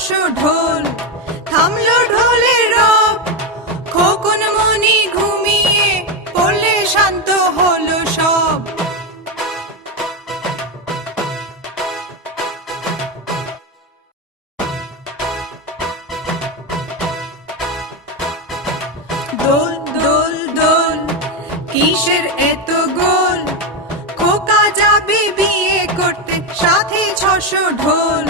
ছশো ঢোল। থামলো ঢোলের রব, খোকন মনি ঘুমিয়ে পড়লে শান্ত হলো সব। দোল দোল দোল কিসের এত গোল, খোকা যাবে বিয়ে করতে, সাথে ছশো ঢোল।